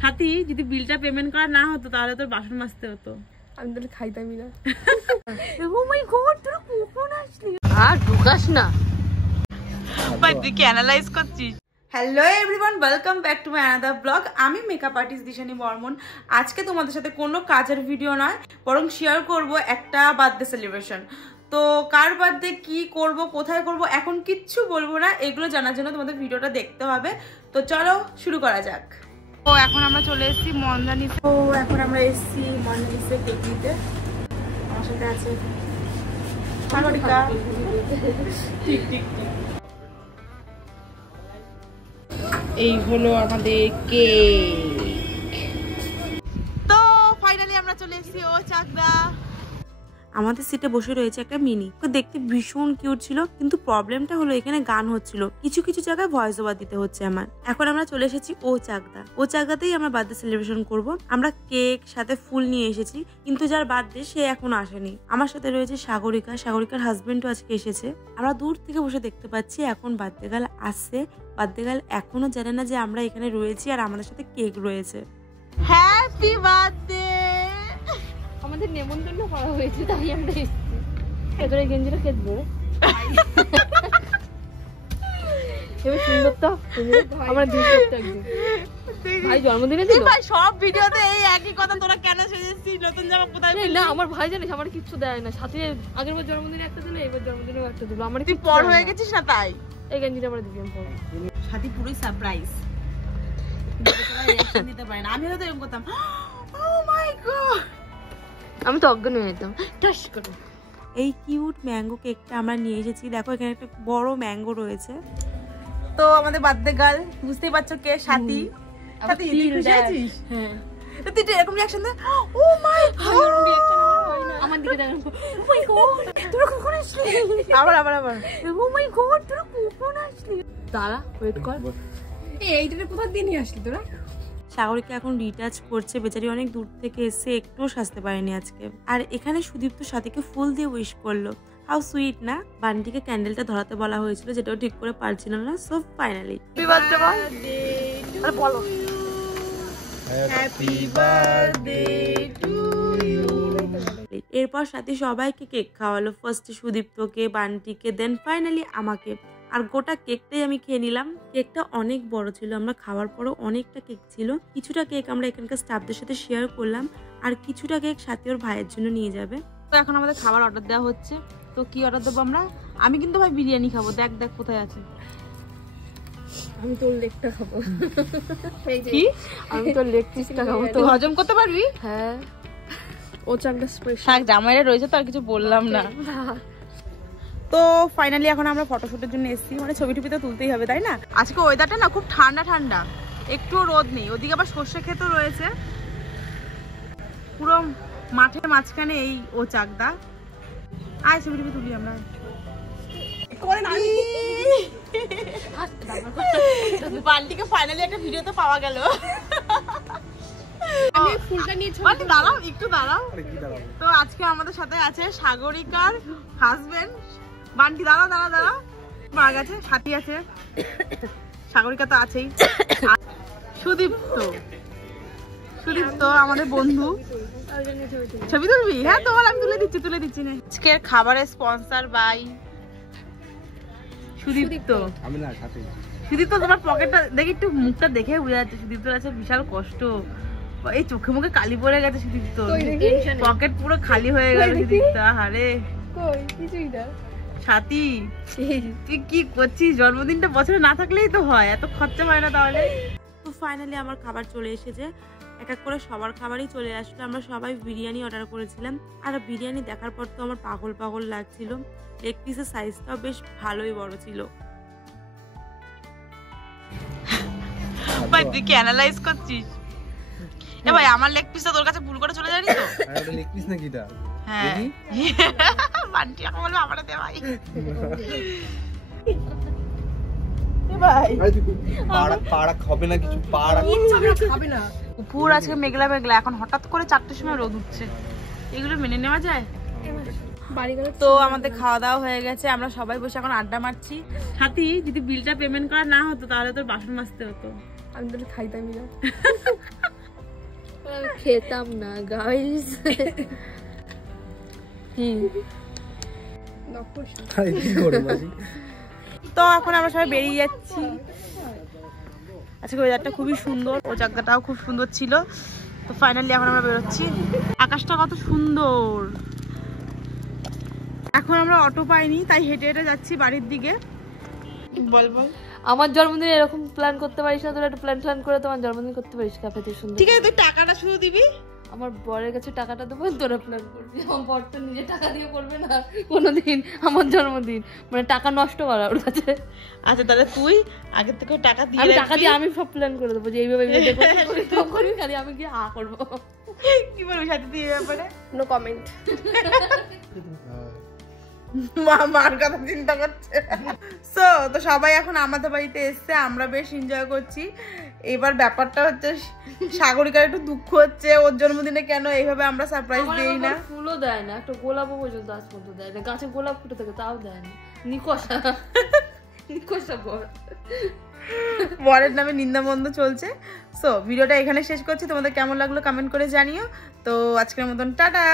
সাথী যদি বিলটা পেমেন্ট করা না হতো তাহলে তোর বাসন মাজতে হতো। আমি তাহলে খাইতামই না। ও মাই গড, তোরা কখন আসলি? আর ঢুকাস না ভাই, তুই কি অ্যানালাইজ করছিস? Hello everyone, welcome back to my another blog. আমি মেকআপ আর্টিস্ট দিশানি বর্মন। আজকে তোমাদের সাথে কোনো কাজের ভিডিও নয়, বরং শেয়ার করব একটা বার্থডে সেলিব্রেশন। তো কার বার্থডে, কি করব, কোথায় করব, এখন কিচ্ছু বলবো না। এগুলো জানার জন্য তোমাদের ভিডিওটা দেখতে হবে। তো চলো শুরু করা যাক। তো এখন আমরা চলে এসেছি মন্দানিতে। তো এখন আমরা এসেছি মন্দানিতে কেক নিতে। আমার সাথে আছে সাগরিকা। ঠিক ঠিক ঠিক। এই হলো আমাদের কেক। তো ফাইনালি আমরা চলে এসেছি ও চাকদা। আমাদের সিটে বসে রয়েছে একটা মিনি, দেখতে ভীষণ কিউট ছিল, কিন্তু প্রবলেমটা হলো এখানে গান হচ্ছিল, কিছু কিছু জায়গায় ভয়েস ওভার দিতে হচ্ছে আমার। এখন আমরা চলে এসেছি ও চাকদা। ও চাকদাতেই আমরা বার্থডে সেলিব্রেশন করব। আমরা কেক সাথে ফুল নিয়ে এসেছি, কিন্তু যার বার্থডে সে এখনো আসেনি। আমার সাথে রয়েছে সাগরিকা, সাগরিকার হাজবেন্ডও আজকে এসেছে। আমরা দূর থেকে বসে দেখতে পাচ্ছি এখন বার্থডে গার্ল আসছে। বার্থডে গার্ল এখনো জানে না যে আমরা এখানে রয়েছি আর আমাদের সাথে কেক রয়েছে। Happy birthday. আমাদের নেমন্তন্ন করা হয়েছে, তাই আমরা এসেছি। এবার এই গেঞ্জিটা কে দেবো? এবার সুন্দর তো আমরা দিয়ে করতে একদিন। ভাই জন্মদিনে দিল। ভাই সব ভিডিওতে এই একই কথা, তোরা কেন সেজেছিস, নতুন জামা কোথায় পেলি? না আমার ভাই জানিস আমার কিচ্ছু দেয় না। সাথে আগের বার জন্মদিনে একটা দিল, এবার জন্মদিনেও একটা দিল। আমার তুই পর হয়ে গেছিস না তাই এই গেঞ্জিটা আমরা দিলাম পর। সাথী পুরোই সারপ্রাইজ, তোরা রিঅ্যাকশন দিতে পারে না। আমি হয়তো এরকম করতাম, ও মাই গড, আমি তো অজ্ঞান হয়ে যেতাম টাস করে। এই কিউট ম্যাঙ্গো কেকটা আমরা নিয়ে এসেছি। দেখো এখানে একটা বড় ম্যাঙ্গো রয়েছে। তো আমাদের বার্থডে গার্ল, বুঝতেই পারছো কে, সাথী। সাথী তুই খুশি আছিস? হ্যাঁ। তো তুই এরকম রিঅ্যাকশন দে, ও মাই গড। আমার দিকে দেখেন, ও মাই গড তোরা কখন আসলি? আবার আবার আবার, ও মাই গড তোরা কখন আসলি? দাঁড়া ওয়েট কর। এইটা কোথা দিয়ে নিয়ে আসলি তোরা? সাগরিকা এখন রিটাচ করছে, বেচারি অনেক দূর থেকে এসে একটুও সাজতে পারেনি আজকে। আর এখানে সুদীপ্ত সাথীকে ফুল দিয়ে উইশ করলো। হাউ সুইট না। বান্টিকে ক্যান্ডেলটা ধরাতে বলা হয়েছিল, যেটাও ঠিক করে পারছিল না। সো ফাইনালি হ্যাপি বার্থডে বলো। Happy birthday to you. এরপর সাথী সবাইকে কেক খাওয়ালো। ফার্স্টে সুদীপ্তকে, বান্টিকে, দেন ফাইনালি আমাকে। আর গোটা কেকটাই আমি খেয়ে নিলাম। কেকটা অনেক বড় ছিল, আমরা খাওয়ার পরও অনেকটা কেক ছিল। কিছুটা কেক আমরা এখানকার স্টাফদের সাথে শেয়ার করলাম, আর কিছুটা কেক সাথী ওর ভাইয়ের জন্য নিয়ে যাবে। তো এখন আমাদের খাবার অর্ডার দেওয়া হচ্ছে। তো কি অর্ডার দেবো আমরা? আমি কিন্তু ভাই বিরিয়ানি খাবো। দেখ দেখ কোথায় আছে। আমি তোর লেগটা খাবো। কি? আমি তোর লেগ পিসটা খাবো। তুই হজম করতে পারবি? হ্যাঁ। ও চাকদা স্পেশাল। থাক, জামাইরা রয়েছে তো আর কিছু বললাম না। তো ফাইনালি এখন আমরা ফটোশুটের জন্য এসেছি। মানে ছবি টুপি তো তুলতেই হবে, তাই না? আজকে ওয়েদারটা না খুব ঠান্ডা ঠান্ডা, একটুও রোদ নেই। ওদিকে আবার সর্ষে ক্ষেতও রয়েছে, পুরো মাঠের মাঝখানে এই ও চাকদা। আয় ছবি টুপি তুলি আমরা। বান্টিকে ফাইনালি একটা ভিডিওতে পাওয়া গেল। আমি ফুলটা নিয়ে ছবি মানে দাঁড়াও একটু দাঁড়াও। তো আজকে আমাদের সাথে আছে সাগরিকার হাজবেন্ড বান্টি। দাঁড়াও দাঁড়াও দাঁড়াও, মার গেছে। সাথী আছে, সাগরিকা তো আছেই, সুদীপ্ত। সুদীপ্ত আমাদের বন্ধু। ছবি তুলবি? হ্যাঁ তোমার আমি তুলে দিচ্ছি না। আজকের খাবারের স্পন্সর বাই সুদীপ্ত। সুদীপ্ত তোমার পকেটটা দেখি, একটু মুখটা দেখে বোঝা যাচ্ছে সুদীপ্তর আছে বিশাল কষ্ট। এই চোখে মুখে কালি পড়ে গেছে সুদীপ্ত, পকেট পুরো খালি হয়ে গেল সুদীপ্ত। আরে সাথী তুই কি করছিস? জন্মদিনটা বছরে না থাকলেই তো হয়, এত খরচা হয় না তাহলে। তো ফাইনালি আমার খাবার চলে এসেছে। এক এক করে সবার খাবারই চলে আসলো। আমরা সবাই বিরিয়ানি অর্ডার করেছিলাম, আর বিরিয়ানি দেখার পর তো আমার পাগল পাগল লাগছিল। লেগ পিসের সাইজটাও বেশ ভালোই বড় ছিল। ভাই তুই কি অ্যানালাইজ করছিস? এ ভাই আমার লেগ পিসটা তোর কাছে ভুল করে চলে যায়নি তো? আরে লেগ পিস নাকি এটা? হ্যাঁ বান্টি এখন বলবে আমারে দে ভাই। এ ভাই পাড়া খাবে না, কিছু পাড়া খাবে না। উপর আজকে মেঘলা মেঘলা, এখন হঠাৎ করে 4টের সময় রোদ উঠছে। এগুলো মেনে নেওয়া যায়? তো আমাদের খাওয়া দাওয়া হয়ে গেছে, আমরা সবাই বসে এখন আড্ডা মারছি। সাথী যদি বিলটা পেমেন্ট করা না হতো তাহলে তোর বাসন মাজতে হতো। আমি তাহলে খাইতামই না। খেতাম না গাইস। কি তো এখন আমরা সবাই বেরিয়ে যাচ্ছি। আজকে ওয়েদারটা খুবই সুন্দর, ও জায়গাটাও খুব সুন্দর ছিল। তো ফাইনালি এখন আমরা বেরোচ্ছি। আকাশটা কত সুন্দর। এখন আমরা অটো পাইনি, তাই হেঁটে হেঁটে যাচ্ছি বাড়ির দিকে। বলবো আমার জন্মদিন এরকম প্ল্যান করতে পারিস না? তোরা একটু প্ল্যান করে তোমার জন্মদিন করতে পারিস ক্যাফেতে সুন্দর। ঠিক আছে, তুই টাকাটা শুধু দিবি, আমার বরের কাছে টাকাটা দেবো, তোরা প্ল্যান করবি। আমার বর তো নিজে টাকা দিয়ে করবে না কোনোদিন আমার জন্মদিন, মানে টাকা নষ্ট করা ওর কাছে। আচ্ছা তাহলে তুই আগের থেকে টাকা দিয়ে আমি টাকা দিয়ে আমি সব প্ল্যান করে দেবো যে এইভাবে করবি, খালি আমি গিয়ে করবো। কি বলবি সাথে দিয়ে ব্যাপারে? No comment. মার কথা চিন্তা করছে। তো সবাই এখন আমাদের বাড়িতে এসছে, আমরা বেশ এনজয় করছি। এবার ব্যাপারটা হচ্ছে সাগরিকার একটু দুঃখ হচ্ছে, ওর জন্মদিনে কেন এইভাবে আমরা সারপ্রাইজ দেই না। ফুলও দেয় না, একটা গোলাপও পর্যন্ত আজ পর্যন্ত দেয় না। গাছে গোলাপ ফুটে থাকে তাও দেয় না। নিকষা নিকষা বরের নামে নিন্দামন্দ চলছে। সো ভিডিওটা এখানে শেষ করছি। তোমাদের কেমন লাগলো কমেন্ট করে জানিও। তো আজকের মতন টাটা।